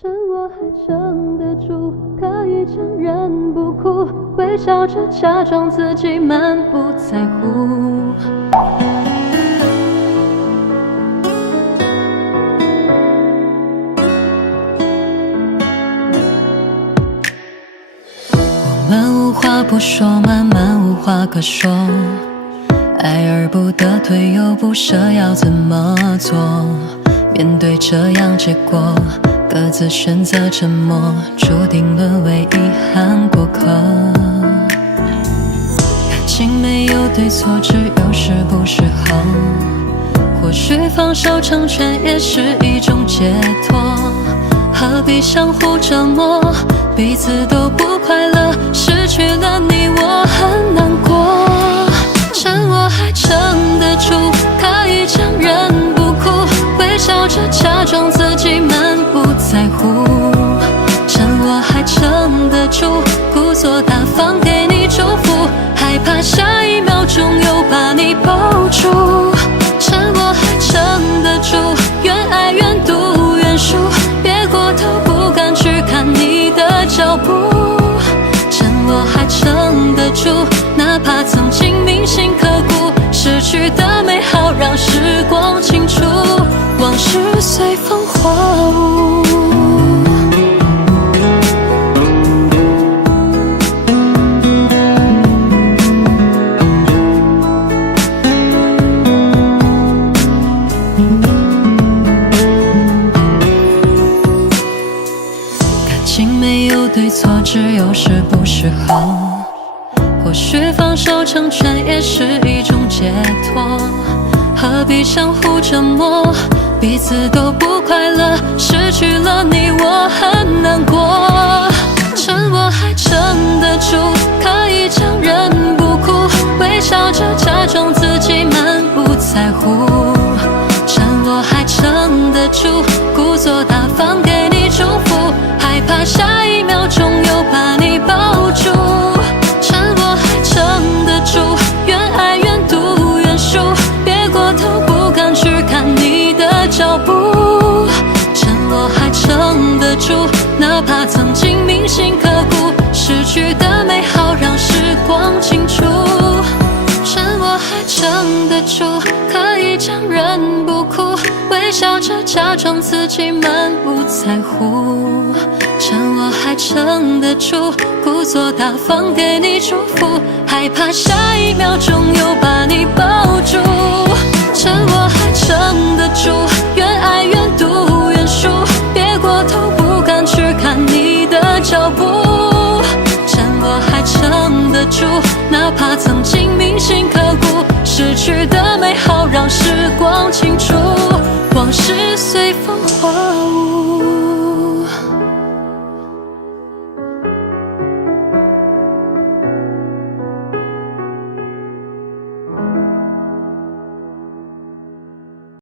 趁我还撑得住，可以强忍不哭，微笑着假装自己满不在乎。我们无话不说，慢慢无话可说，爱而不得，退又不舍，要怎么做？面对这样结果，各自选择沉默，注定沦为遗憾过客。感情没有对错，只有适不适合。或许放手成全也是一种解脱，何必相互折磨，彼此都不快乐，失去了你我很难过。趁我还撑得住，可以强忍不哭，微笑着假装自己满不在乎。趁我还撑得住，故作大方给你祝福，害怕下一秒钟又把你抱住。趁我还撑得住，愿爱愿赌愿输，别过头不敢去看你的脚步。趁我还撑得住，哪怕曾经铭心刻骨，失去的美好让时光清除，往事随风化舞。感情没有对错，只有适不适合。或许放手成全也是一种解脱，何必相互折磨，彼此都不快乐，失去了你我很难过。趁我还撑得住，可以强忍不哭，微笑着假装自己满不在乎。趁我还撑得住，故作大方给你祝福，害怕下一秒钟又把你抱住。趁我还撑得住，愿爱愿赌愿输，别过头不敢去看你的脚步。趁我还撑得住，哪怕曾经铭心刻骨，失去的美好让时光清除。趁我还撑得住，可以强忍不哭，微笑着假装自己满不在乎。趁我还撑得住，故作大方给你祝福，害怕下一秒钟又把你抱住。趁我还撑得住，愿爱愿赌愿输，别过头不敢去看你的脚步。趁我还撑得住，哪怕曾经铭心刻骨，失去的美好让时光清除。